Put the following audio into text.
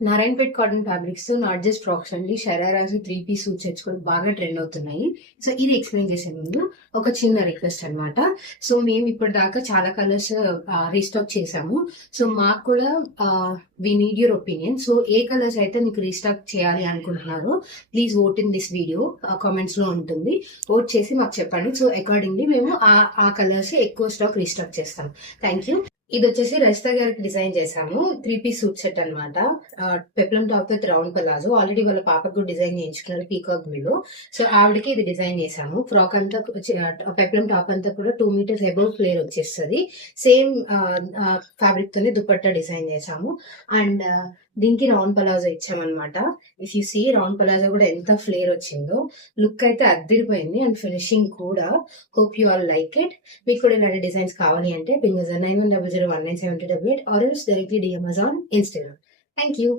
Narayanpet cotton fabrics not just frocks అండి, shararas 3 piece suit sets కూడా బాగా ట్రెండ్ అవుతున్నాయి. సో ఇది ఎక్స్ప్లెయిన్ చేసే ముందు ఒక చిన్న రిక్వెస్ట్ అనమాట. సో మేము ఇప్పటిదాకా చాలా కలర్స్ రీస్టాక్ చేసాము. సో మాకు కూడా we need your opinion. So ఏ కలర్స్ అయితే మీకు రీస్టాక్ చేయాలి అనుకుంటున్నారో please vote in this video, comments లో ఉంటుంది. ఓట్ చేసి మాకు చెప్పండి. సో అకార్డింగ్లీ మేము ఆ కలర్స్ ఎక్కువ స్టాక్ రీస్టాక్ చేస్తాం. Thank you. ఇది వచ్చేసి రజిత గారికి డిజైన్ చేసాము. 3 పీస్ సూట్ సెట్ అనమాట. Peplum top with round palazzo. Already వాళ్ళ పాపకు డిజైన్ చేయించుకున్నారు పీకాక్ బ్లూ. సో ఆవిడకి ఇది డిజైన్ చేసాము. ఫ్రాక్ అంతా పెప్లం టాప్ అంతా కూడా 2 meters అబౌవ్ ఫ్లేర్ వచ్చేస్తుంది. సేమ్ ఫ్యాబ్రిక్ తోనే దుపట్టా డిజైన్ చేసాము. అండ్ దీనికి రౌండ్ పలాజో ఇచ్చామన్నమాట. If you see round palazzo కూడా ఎంత ఫ్లేర్ వచ్చిందో, లుక్ అయితే అద్దరిపోయింది. అండ్ ఫినిషింగ్ కూడా. Hope you all like it. మీకు కూడా ఇలాంటి డిజైన్స్ కావాలి అంటే ping 9100197088 or else directly DM us on Instagram. Thank you.